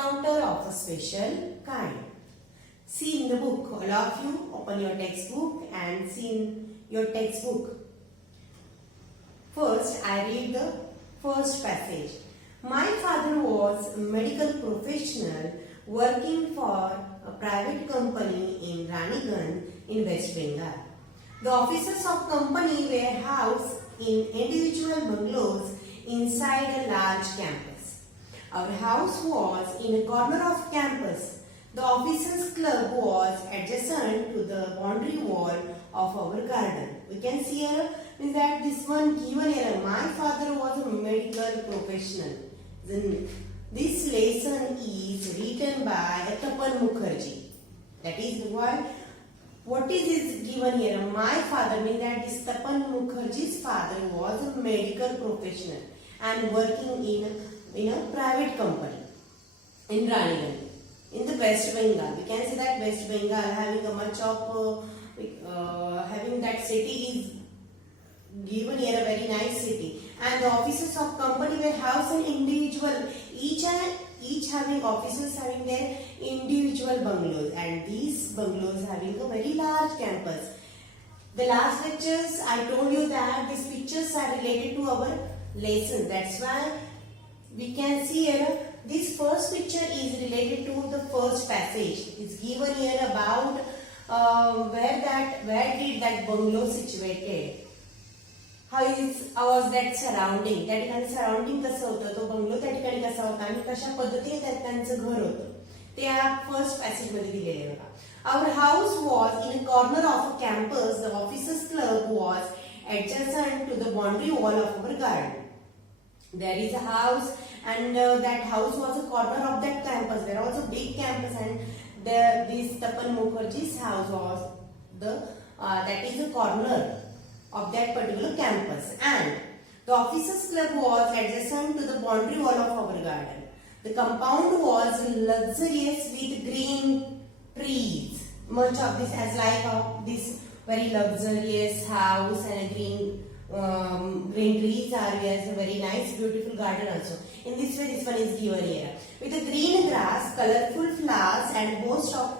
encounter of a special kind. See in the book, all of you open your textbook and see in your textbook. First, I read the first passage. My father was a medical professional working for a private company in Raniganj in West Bengal. The offices of company were housed in individual bungalows inside a large campus. Our house was in a corner of campus. The officers' club was adjacent to the boundary wall of our garden. We can see here is that this one given here. My father was a medical professional. Then this lesson is written by Tapan Mukherjee. That is why. What is this given here? My father means that this Tapan Mukherjee's father was a medical professional and working in a private company in Raniganj in the West Bengal. We can say that West Bengal having a much of having that city is given here, a very nice city, and the offices of company were housed in individual, each having offices having their individual bungalows, and these bungalows having a very large campus. The last lectures I told you that these pictures are related to our lesson. That's why we can see here this first picture is related to the first passage. It's given here about where did that bungalow situated. How was that surrounding? त्या ठिकाणी surrounding कसं होतं, तो bungalow त्या ठिकाणी कसा होता आणि कशा पद्धतीने त्यांचं घर होतं ते या फर्स्ट पॅसेज मध्ये दिलेले बघा. Our house was in a corner of a campus. The officers' club was adjacent to the boundary wall of our garden. There is a house, and that house was a corner of that campus. There was a big campus, and this Tapan Mukherjee's house was that is a corner of that particular campus, and the officers' club was adjacent to the boundary wall of our garden. The compound was luxurious with green trees. Much of this as like this very luxurious house and a green trees are as a very nice beautiful garden also. In this way this one is given here. With a green grass, colorful flowers and most of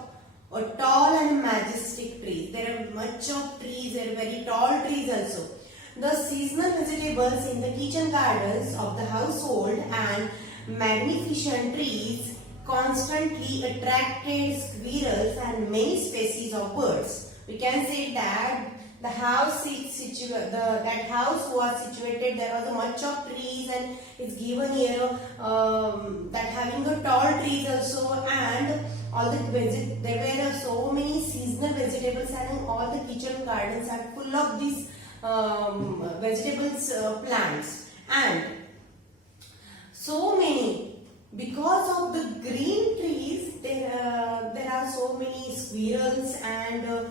tall and majestic trees. There are much of trees, there are very tall trees also. The seasonal vegetables in the kitchen gardens of the household and magnificent trees constantly attracted squirrels and many species of birds. We can say that the house that house was situated. There was a much of trees, and it's given here that having a tall trees also, and all there were so many seasonal vegetables, and all the kitchen gardens are full of these vegetables plants, and so many. Because of the green trees, there are so many squirrels and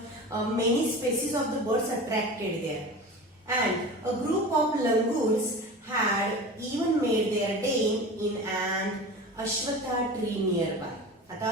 many species of the birds attracted there. And a group of langurs had even made their den in an ashwatha tree nearby. आता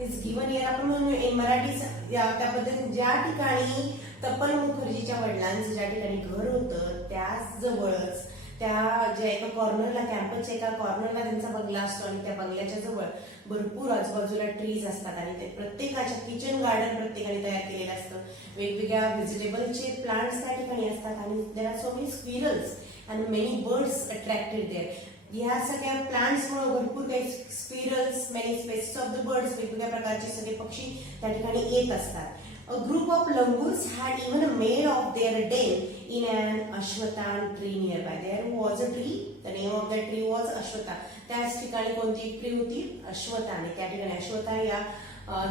is given here आपण इन मराठी त्याबद्दल ज्या ठिकाणी तपन मुखर्जीच्या वडिलांचं ज्या ठिकाणी घर होतं त्याच जवळच त्या ज्या एका कॉर्नरला कॅम्पसच्या एका कॉर्नरला त्यांचा बंगला असतो आणि त्या बंगल्याच्या जवळ भरपूर आजूबाजूला ट्रीज असतात आणि ते प्रत्येकाच्या किचन गार्डन प्रत्येकाने तयार केलेलं असतं. वेगवेगळ्या व्हेजिटेबलचे प्लांट्स त्या ठिकाणी असतात आणि there are so many squirrels and many birds attracted there. ह्या सगळ्या प्लांट्समुळे भरपूर काही squirrels, many species of the birds, वेगवेगळ्या प्रकारचे सगळे पक्षी त्या ठिकाणी येत असतात. A group of langurs had even made of their den in an ashwatha tree nearby. There was a tree. The name of that tree was ashwatha. त्याच ठिकाणी कोणती ट्री होती? अश्वत्थ. आणि त्या ठिकाणी अश्वत्थ या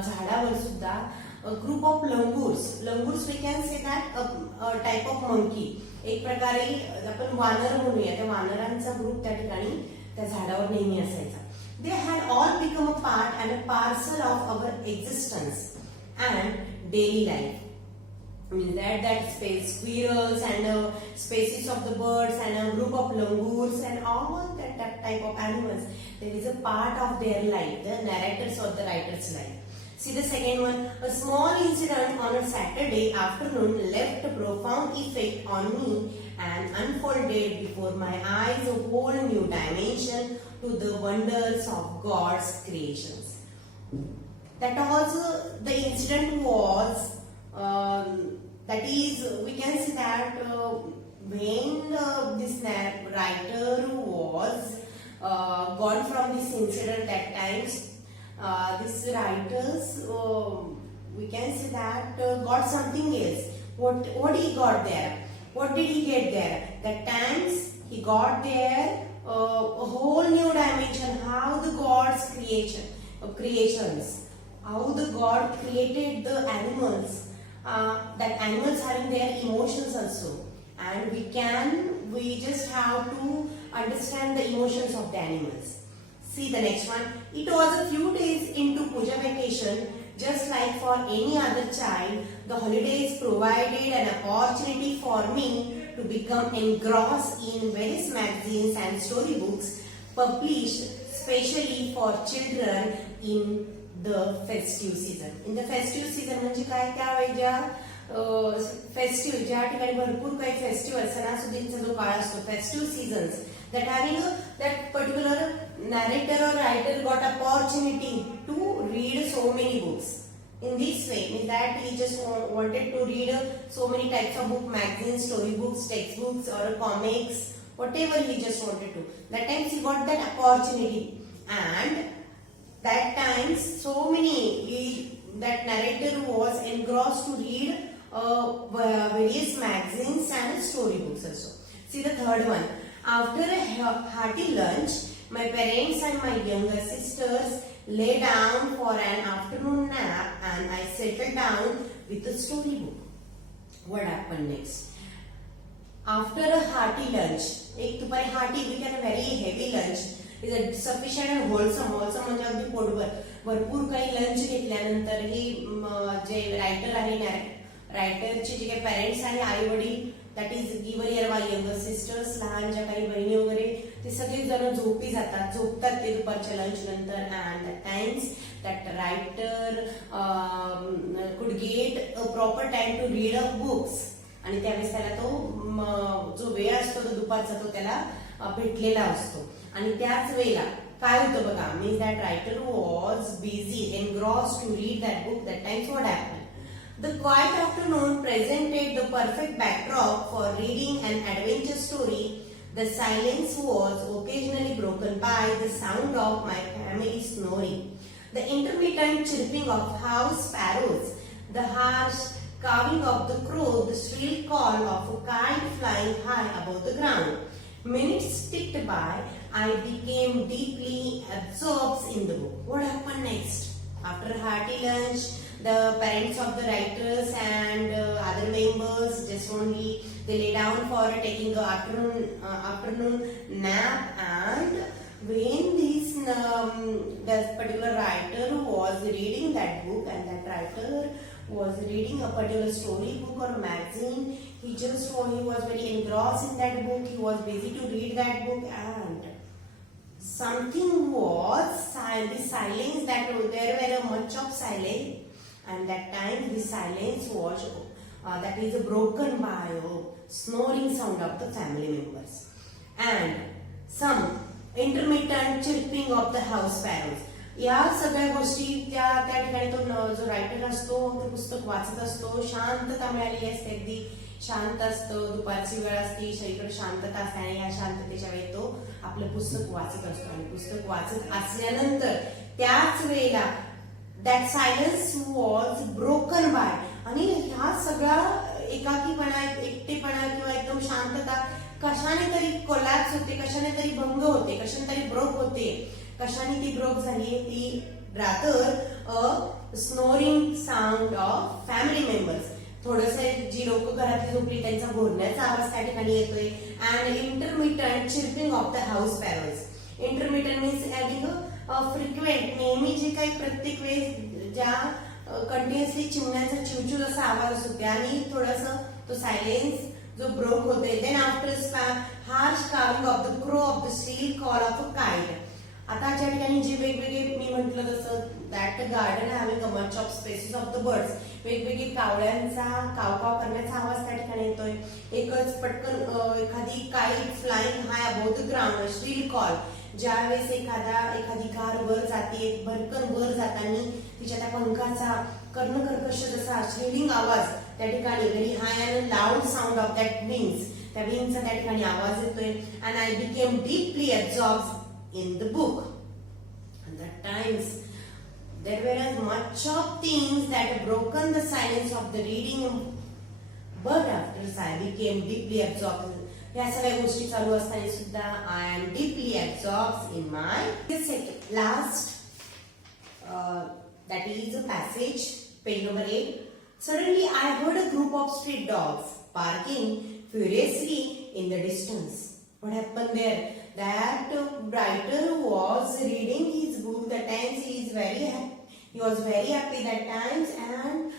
झाडावर सुद्धा a group of langurs we can say that a type of monkey. एक प्रकारे आपण वानर म्हणूया, त्या वानरांचा ग्रुप त्या ठिकाणी त्या झाडावर नेहमी असायचा. They had all become a part and a parcel of our existence and daily life. I mean that space, squirrels and species of the birds and a group of langurs and all that type of animals, there is a part of their life, the narrators or the writer's life. See the second one. A small incident on a Saturday afternoon left a profound effect on me and unfolded before my eyes a whole new dimension to the wonders of God's creations. That also the incident was, that is, we can say that when this writer was gone from this incident at times, these writers, we can say that got something else. What he got there? What did he get there? That times he got there a whole new dimension. How the God's creations, how the God created the animals. That animals having their emotions also, and we just have to understand the emotions of the animals. See the next one. It was a few days into Puja vacation. Just like for any other child, the holidays provided an opportunity for me to become engrossed in various magazines and storybooks published specially for children in the festive season. In the festive season म्हणजे काय, त्यावेळेच्या festive ज्या ठिकाणी भरपूर काही festive सणासुदींचा जो काळ असतो, festive seasons, that having that particular narrator or writer got opportunity to read so many books. In this way, means that he just wanted to read so many types of book, magazines, storybooks, textbooks, or comics, whatever he just wanted to. That times he got that opportunity, and that times so many that narrator was engrossed to read various magazines and storybooks also. See the third one. After a hearty lunch, my parents and my younger sisters lay down for an afternoon nap, and I settled down with a storybook. What happened next? After a hearty lunch, एक दुपारी hearty, we can very heavy lunch is a sufficient and wholesome. Wholesome म्हणजे अगदी पोटभर भरपूर काही lunch घेतल्यानंतर ही जे writer आहे, रायटरचे जे काही पेरेंट्स आहे, आई वडील, that is given here by younger sisters, लहान ज्या काही बहिणी वगैरे, ते सगळे जण झोपी जातात, झोपतात ते दुपारच्या लंच नंतर. And that times that writer could get a proper time to read a books. आणि त्यावेळेस त्याला तो जो वेळ असतो तो दुपारचा तो त्याला भेटलेला असतो. आणि त्याच वेळेला काय होतं बघा, means that writer was busy engross to read that book. That times what happen? The quiet afternoon presented the perfect backdrop for reading an adventure story. The silence was occasionally broken by the sound of my family snoring, the intermittent chirping of house sparrows, the harsh cawing of the crow, the shrill call of a kite flying high above the ground. Minutes ticked by. I became deeply absorbed in the book. What happened next? After a hearty lunch, the parents of the writers and other members just only they lay down for taking the afternoon nap, and when this that particular writer was reading that book, and that writer was reading a particular story book or magazine, he was very engrossed in that book. He was busy to read that book, and something was the silence, that there were much of silence. And that time the silence was that is broken by a snoring sound of the family members and some intermittent chirping of the house sparrows. या सगळ्या गोष्टी त्या ठिकाणी तो जो writer असतो तो पुस्तक वाचत असतो, शांतता मिळालेली असते, अगदी शांत असतं, दुपारची वेळ असते, सगळीकडे शांतता असते, आणि या शांततेच्या वेळी तो आपलं पुस्तक वाचत असतो. आणि पुस्तक वाचत असल्यानंतर त्याच वेळेला that silence was broken by, आणि ह्या सगळा एकाकीपणा, एकटेपणा किंवा एकदम शांतता कशाने तरी कोलॅप्स होते, कशाने तरी भंग होते, कशाने तरी ब्रोक होते. कशाने ती ब्रोक झाली? ती rather a snoring sound of family members. थोडंसं जी लोक घरातली झोपली त्यांचा घोरण्याचा आवाज त्या ठिकाणी येतोय. And intermittent chirping of the house sparrows. Intermittent means having frequent, नेहमी जे काही प्रत्येक वेळेस ज्या कंटिन्युअसली चिमण्यांचा चिवचिव जसा आवाज असतो त्याने थोडासा तो सायलेन्स जो ब्रोक होतोय. Then after harsh cawing of the crow of the steel call of a kite. आता ज्या ठिकाणी जे वेगवेगळे मी म्हटलं जसं that garden having a much of spaces of the birds, वेगवेगळे कावळ्यांचा कावकाव करण्याचा आवाज त्या ठिकाणी येतोय. एकच पटकन एखादी kite flying high above the ground, steel call, ज्यावेळेस एखादी कार वर जाते, भरकन वर जाताना तिच्या त्या पंखाचा कर्णकर्कश जसा थ्रिलिंग आवाज त्या ठिकाणी, very high and loud sound of that wings, त्या विंगचा त्या ठिकाणी आवाज येतोय. And I became deeply absorbed in the book. And at times there were much of things that broken the silence of the reading, but after I became deeply absorbed. या सगळ्या गोष्टी चालू असताना सुद्धा I am deeply absorbed in my last that is a passage, page number 8. Suddenly I heard a group of street dogs barking furiously in the distance. What happened there? That writer was reading his book. That times he was very happy that times, and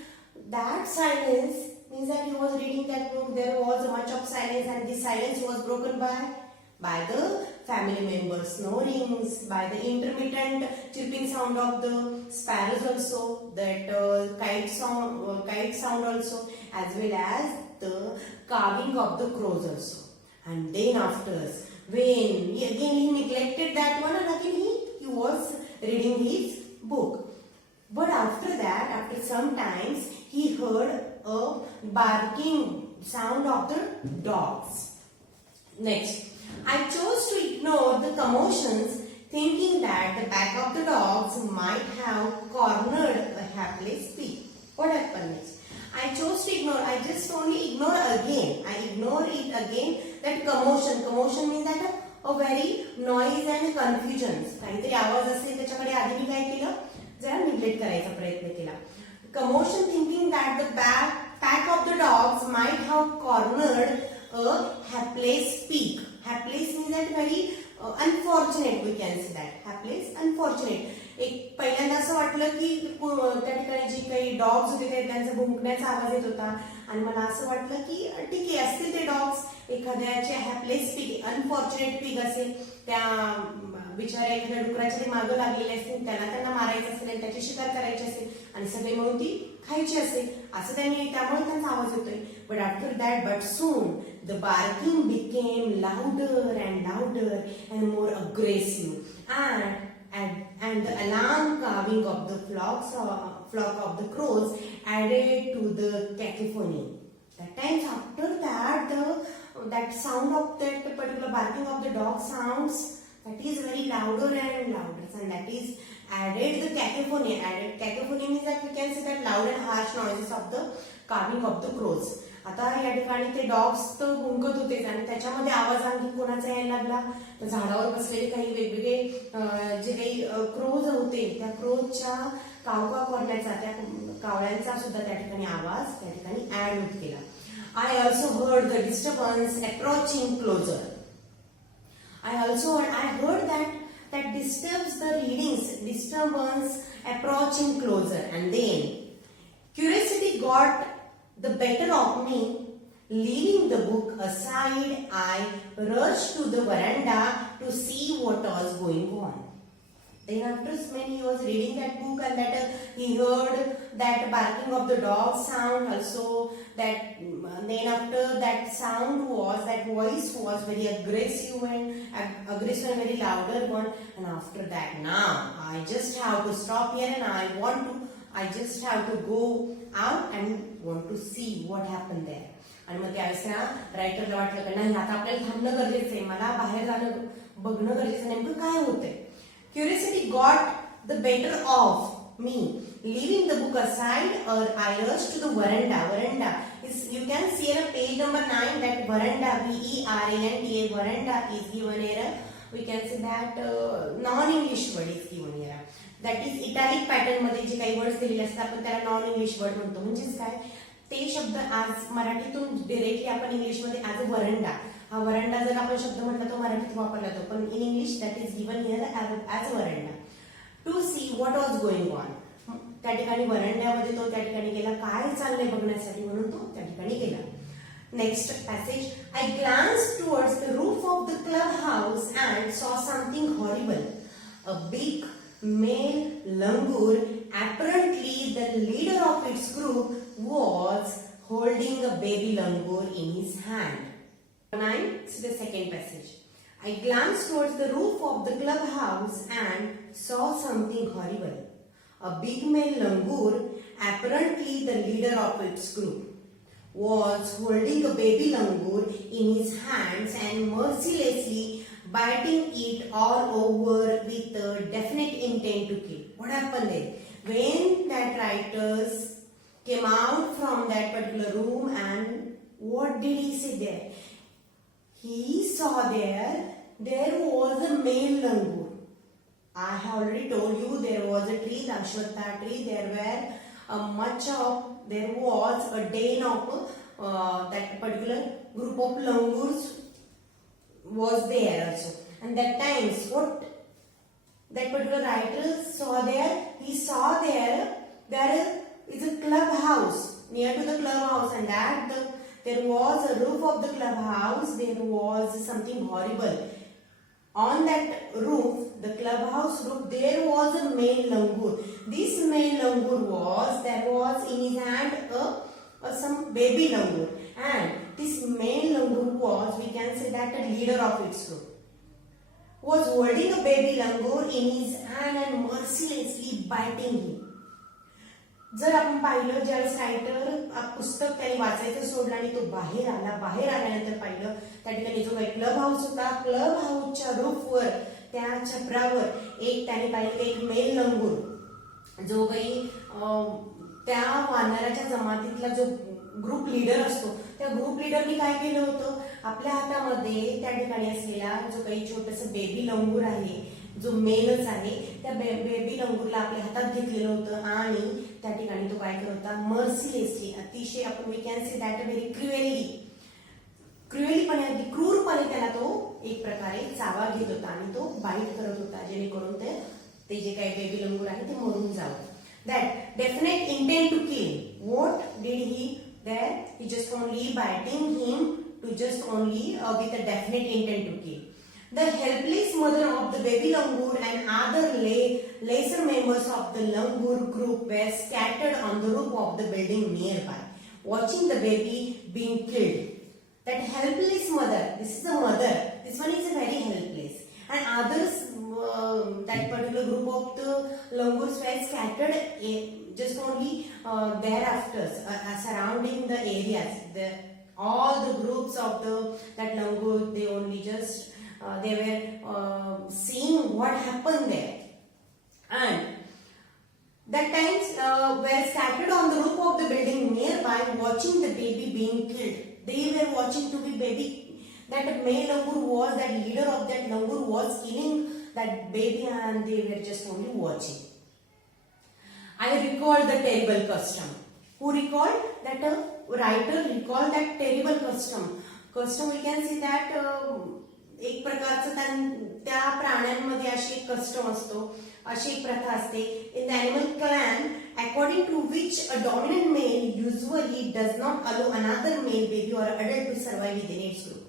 that silence means that he was reading that book. There was much of silence, and this silence was broken by the family members' snorings, by the intermittent chirping sound of the sparrows also, that kite sound also, as well as the carving of the crows also. And then after, when he neglected that one, and again he was reading his book. But after that, after some times, he heard a barking sound of the dogs. Next, I chose to ignore the commotions, thinking that the back of the dogs might have cornered a hapless pig. What happened next? I chose to ignore. I just only ignore again. I ignore it again. That commotion. Commotion means that a very noise and confusion. काहीतरी आवाज असेल त्याच्याकडे आधी मी काय केलं, जरा neglect करायचा प्रयत्न केला. Commotion, thinking that the pack of the dogs might have cornered a hapless pig. Hapless means that very unfortunate, we can say that. Hapless, unfortunate. एक पहिल्यांदा असं वाटलं की त्या ठिकाणी जी काही डॉग्स होते त्यांचा भुंकण्याचा आवाज येत होता, आणि मला असं वाटलं की ठीक आहे, असतील ते डॉग्स एखाद्याचे हॅपलेस पिग, अनफॉर्च्युनेट पिग असेल, त्या बिचाऱ्या एखाद्या डुकराच्या मागं लागलेले असतील, त्यांना मारायचं असेल, त्याची शिकार करायची असेल आणि सगळे मिळून ती खायची असेल, असं त्यामुळे त्यांचा आवाज येतोय. But after that, but soon the barking became louder and louder and more aggressive, and the alarm carving of the flock of the crows added to the cacophony. That times after that, that sound of that particular barking of the dog sounds, that is very louder and louder, and that is added the cacophony. Added cacophony means that we can say that loud and harsh noises of the carving of the crows. आता या ठिकाणी ते dogs तर भुंकत होते आणि त्याच्यामध्ये आवाज आणखी कोणाचा यायला लागला, तर झाडावर बसलेले काही वेगवेगळे जे काही क्रोज होते, त्या क्रोजच्या कावका करण्याचा, त्या कावळ्यांचा सुद्धा त्या ठिकाणी आवाज त्या ठिकाणी ऍड होत गेला. I also heard the disturbance approaching closer. I heard that disturbs the readings, disturbance approaching closer, and then curiosity got the better of me. Leaving the book aside, I rushed to the veranda to see what was going on. Then after when he was reading that book, and that he heard that barking of the dog sound also, that then after that sound was, that voice was very aggressive and very louder one, and after that, now I just have to stop here, and I just have to go out and want to see what happened there. आणि मग त्यावेळेस रायटरला वाटलं की नाही, आता आपल्याला थांबणं गरजेचं आहे, मला बाहेर जाणं बघणं गरजेचं, नेमकं काय होतंय. Curiosity got the better of me. Leaving the book aside, I rushed to the veranda. Veranda is, you can see on page number 9 that veranda, veranda, veranda is given here. We can say that non-English word is given here. That is italic pattern मध्ये जे काही words दिलेले असतात आपण त्याला non English word म्हणतो. म्हणजेच काय, ते शब्द आज मराठीतून डायरेक्टली आपण इंग्लिश मध्ये ॲज अ वरंडा, हा वरंडा जर आपण शब्द म्हटलं तो मराठीत वापरला जातो, पण in English that is given here as a veranda. To see what was going on, त्या ठिकाणी वरंड्यामध्ये तो त्या ठिकाणी गेला, काय चाललंय बघण्यासाठी म्हणून तो त्या ठिकाणी गेला. Next passage. I glance towards the roof of the club house and saw something horrible. A big male langur, apparently the leader of its group, was holding a baby langur in his hand. 9, the second passage. I glanced towards the roof of the clubhouse and saw something horrible. A big male langur, apparently the leader of its group, was holding a baby langur in his hands and mercilessly biting it all over with a definite intent to kill. What happened then? When that writers came out from that particular room, and what did he see there? He saw there was a male langur. I have already told you there was a tree, the Ashwatha tree. There was a den of that particular group of langurs was there also. And that times what that particular writer saw there, he saw there is a clubhouse near to the clubhouse, and there was a roof of the clubhouse. There was something horrible. On that roof, the clubhouse roof, there was a male langur. This male langur there was in his hand some baby langur, and this male langur was, we can say that, a leader of its group. Was holding a baby langur in his hand and mercilessly biting him. जर आपण पाहिलं ज्यावेळेस writer पुस्तक त्याने वाचायचं सोडलं आणि तो बाहेर आल्यानंतर पाहिलं त्या ठिकाणी जो काही क्लब हाऊस होता, क्लब हाऊसच्या रूफवर त्या छपरावर एक त्याने पाहिलं एक मेल लंगूर जो काही त्या वानराच्या जमातीतला जो ग्रुप लीडर असतो, त्या ग्रुप लीडरनी काय केलं होतं, आपल्या हातामध्ये त्या ठिकाणी असलेला जो काही छोटंसं बेबी लंगूर आहे, जो मेलच आहे, त्या बेबी लंगूरला आपल्या हातात घेतलेलं होतं आणि त्या ठिकाणी तो काय करत होता, मर्सिलेसली, अतिशय आपण we can say that very क्रुएलीपणे, अगदी क्रूरपणे त्याला तो एक प्रकारे चावा घेत होता आणि तो बाईट करत होता जेणेकरून ते जे काही बेबी लंगूर आहे ते मरून जावं. That definite intent to kill. What did he there? He just only biting him to just only with a definite intent to kill. The helpless mother of the baby langur and other lesser members of the langur group were scattered on the roof of the building nearby, watching the baby being killed. That helpless mother, this is the mother, this one is very helpless, and others, that particular group of the langurs were scattered just only thereafter, surrounding the areas. All the groups of that langur, they only just they were seeing what happened there, and that times were scattered on the roof of the building nearby, watching the baby being killed. They were watching to be baby. That male langur was, that leader of that langur was killing that baby, and they were just only watching. I recalled the terrible custom. Who recalled? That writer recalled that terrible custom. Custom, we can see that एक प्रकारचं त्या प्राण्यांमध्ये अशी एक custom असतो, अशी एक प्रथा असते in the animal clan, according to which a dominant male usually does not allow another male baby और adult to survive within its group.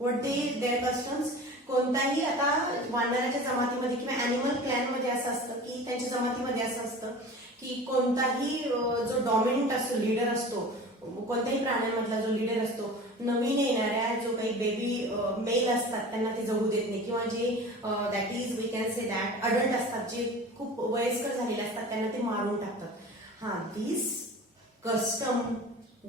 What their customs, कोणताही आता वानराच्या जमातीमध्ये किंवा एनिमल क्लॅन मध्ये असं असतं की त्यांच्या जमातीमध्ये असं असतं की कोणताही जो डॉमिनंट असतो, लीडर असतो, कोणत्याही प्राण्यांमधला जो लीडर असतो, नवीन येणाऱ्या जो काही बेबी मेल असतात त्यांना ते जगू देत नाही, किंवा जे that is we can say that adult असतात, जे खूप वयस्कर झालेले असतात त्यांना ते मारून टाकतात. हा, this custom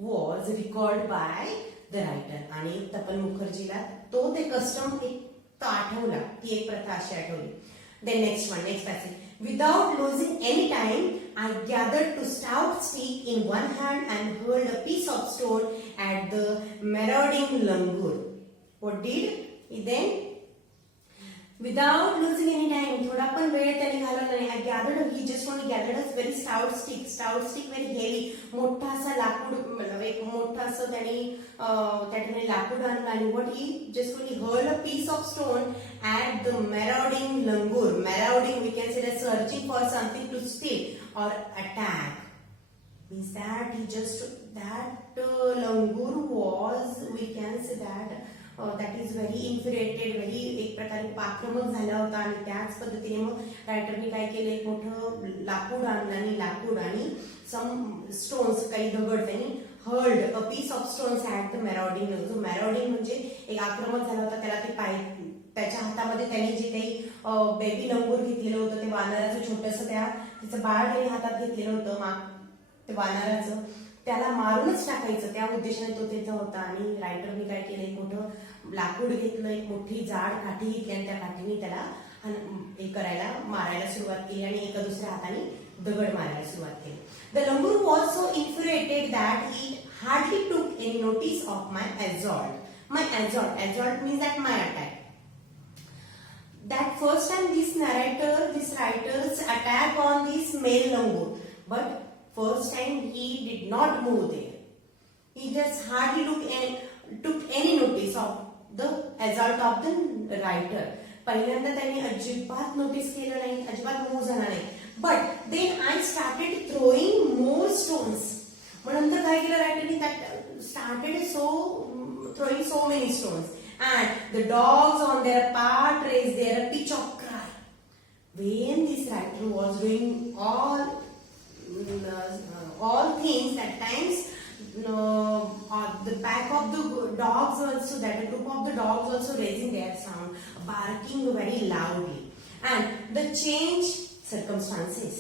was record by the writer. आणि तपन मुखर्जीला तो ते कस्टम एक आठवला, ती एक प्रथा अशी आठवली. Then next passage. Without losing any time, I gathered to stout stick in one hand and hurled a piece of stone at the marauding langur. What did he then? Without losing any time, थोडा पण वेळ त्याने घालवला नाही. I gathered, he just only gathered a very stout stick, very heavy. मोठा असा लाकूड, एक मोठा असं त्याने त्या ठिकाणी लाकूड आणलं आणि what he just only hurled a piece of stone at the marauding langur. Marauding, we can say that searching for something to steal or attack. Means that he just, that langur was, we can say that that is very infuriated, very एक प्रकारे आक्रमक झाला होता. आणि त्याच पद्धतीने मग रायटरने काय केलं, एक मोठं लाकूड आणलं आणि सम स्टोन्स, काही दगड त्यांनी hurled a piece of stones at the marauding. जो मॅरॉडिंग म्हणजे एक आक्रमक झाला होता, त्याला ते त्याच्या हातामध्ये त्यांनी जे काही बेबी लंगूर घेतलेलं होतं ते वानराचं छोटंसं तिचं बाळ त्यांनी हातात घेतलेलं होतं ते वानराचं, त्याला मारूनच टाकायचं त्या उद्देशाने तो तिथं होता. आणि रायटरने काय केलं, एक मोठं लाकूड घेतलं, एक मोठी जाड काठी घेतली आणि त्या काठीने त्याला हे करायला मारायला सुरुवात केली आणि एका दुसऱ्या हाताने दगड मारायला सुरुवात केली. The langur was so infuriated that he hardly took any notice of my assault. My assault means that my attack. That first time this writers attack on this male langur, but first time he did not move there. He just hardly took any notice of the assault of the writer. पहिल्यांदा त्यांनी अजिबात notice केलं नाही, अजिबात move झाला नाही. But then I started throwing more stones. मग नंतर काय केलं रायटरने, that started throwing so many stones, and the dogs on their part raised their pitch of cry. When this writer was doing all things, at times the pack of the dogs also, that a group of the dogs also raising their sound, barking very loudly. And the change circumstances,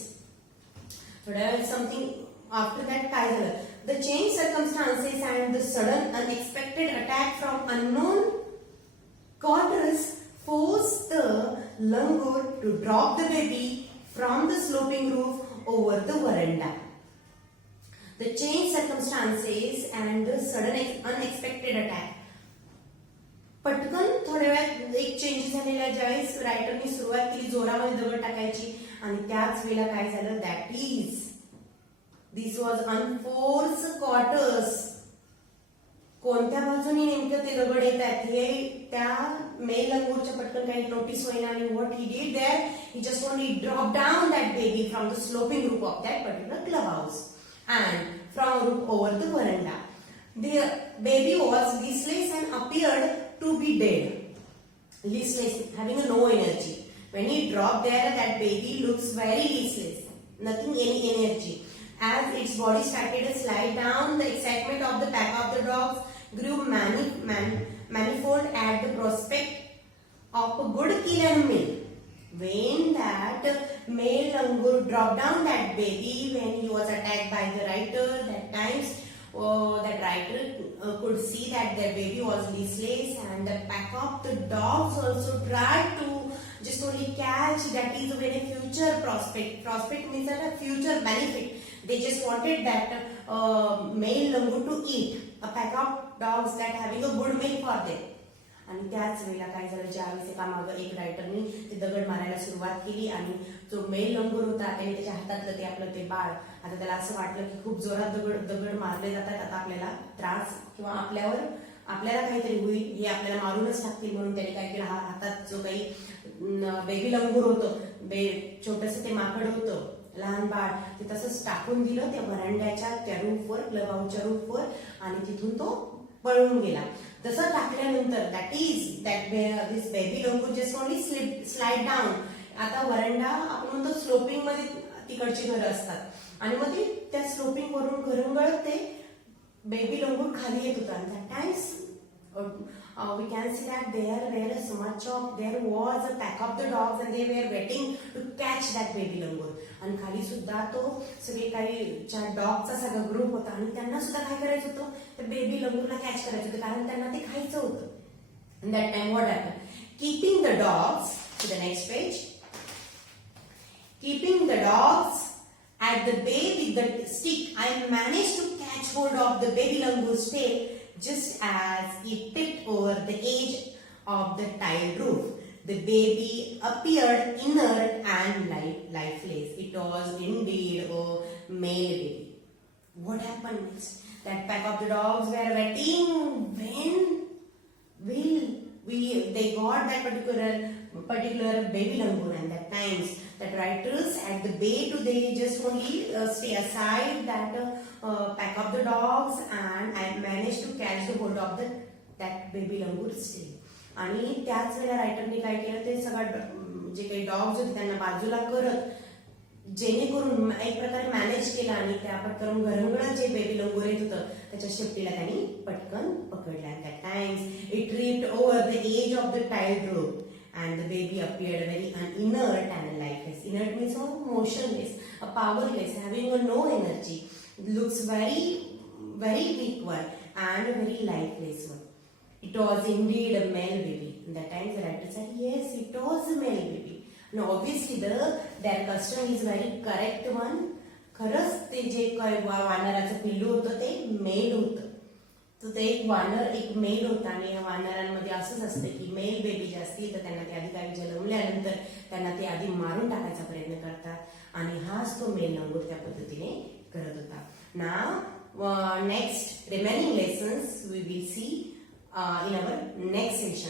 something after that काय झालं, the changed circumstances and the sudden unexpected attack from unknown quarters forced the langur to drop the baby from the sloping roof over the veranda. The changed circumstances and the sudden unexpected attack. पटकन थोड्या वेळात एक change झालेला, ज्यावेळेस रायटरनी सुरुवात केली जोरामध्ये दगड टाकायची आणि त्याच वेळेला काय झालं, that is this was unforced quarters. कोणत्या बाजूने नेमकं ते दगड येत आहेत हे त्या मेल लंगूरच्या पटकन काही नोटीस होईना. आणि what he did there, he just only drop down that baby from the sloping roof of that particular club house and from roof over the veranda. The baby was listless and appeared to be dead. Listless, having no energy. When he dropped there, that baby looks very listless, nothing any energy. As its body started to slide down, the excitement of the pack of the dogs grew manifold at the prospect of a good kill and meal. When that male langur dropped down that baby, when he was attacked by the writer, that times that writer could see that the baby was listless, and the pack of the dogs also tried to just only catch. That is when a future prospect means that a future benefit. They just wanted that male langur to eat. A pack of dogs that having a good meal for them. आणि त्याच वेळेला काय झालं, ज्यावेळेस एका मागं एक रायटरनी ते दगड मारायला सुरुवात केली आणि जो मेल लंगूर होता त्याने त्याच्या हातातलं ते आपलं ते बाळ, आता त्याला असं वाटलं की खूप जोरात दगड मारले जातात, आता आपल्याला त्रास किंवा आपल्याला काहीतरी होईल, हे आपल्याला मारूनच टाकतील, म्हणून त्याने काय केलं, हातात जो काही बेबी लंगूर होतं, छोटस ते माकड होतं लहान बाळ, ते तसंच टाकून दिलं त्या व्हरांड्याच्या त्या रूफवर, क्लब हाऊसच्या रूफवर, आणि तिथून तो पळून गेला. तसं टाकल्यानंतर this baby langur just only slide down. आता वरंडा आपण म्हणतो स्लोपिंग मध्ये तिकडची घरं असतात आणि मग ते त्या स्लोपिंग वरून घरंगळत ते बेबी लंगूर खाली येत होता. आणि त्या times we can see that there was a pack of the dogs and they were waiting to catch that baby langur. आणि खाली सुद्धा तो सगळे काही डॉगचा सगळा ग्रुप होता आणि त्यांना सुद्धा काय करायचं होतं, त्या बेबी लंगूरला कॅच करायचं होतं, कारण त्यांना ते खायचं होतं. And that time what happened? Keeping the dogs, to the next page. Keeping the dogs at the bay with the stick, I managed to catch hold of the baby langur's tail just as it tipped over the edge of the tiled roof. The baby appeared inert and lifeless. It was indeed a male baby. What happened next? That pack of the dogs were waiting. When they got that particular baby langur, and that times that writers at the bay they just only stay aside that pack of the dogs, and I managed to catch the hold of that baby langur still. आणि त्याच वेळेला रायटरने काय केलं, ते सगळं जे काही dogs होते त्यांना बाजूला करत जेणेकरून एक प्रकारे मॅनेज केला आणि त्या पटकन घरंगळत जे बेबी लंगूर येत होतं त्याच्या शेपटीला त्यांनी पटकन पकडला. At times it tripped over the edge of the tiled roof. and the baby appeared very inert and lifeless. Inert means motionless, powerless, having no energy, looks very weak one and a very lifeless one. It was indeed a male baby. In that time the writer said, yes, it was a male baby. Now obviously their custom is very correct one. खरंच ते जे काय वानराचं पिल्लू होतं ते mail होतं. तर ते एक वानर एक मेल होता आणि या वानरांमध्ये असंच असतं की मेल बेबी जे असतील तर त्यांना ते आधी काही जन्मल्यानंतर त्यांना ते आधी मारून टाकायचा प्रयत्न करतात आणि हाच तो मेल लंगूर त्या पद्धतीने करत होता. नाव next remaining lessons we will see in our next session.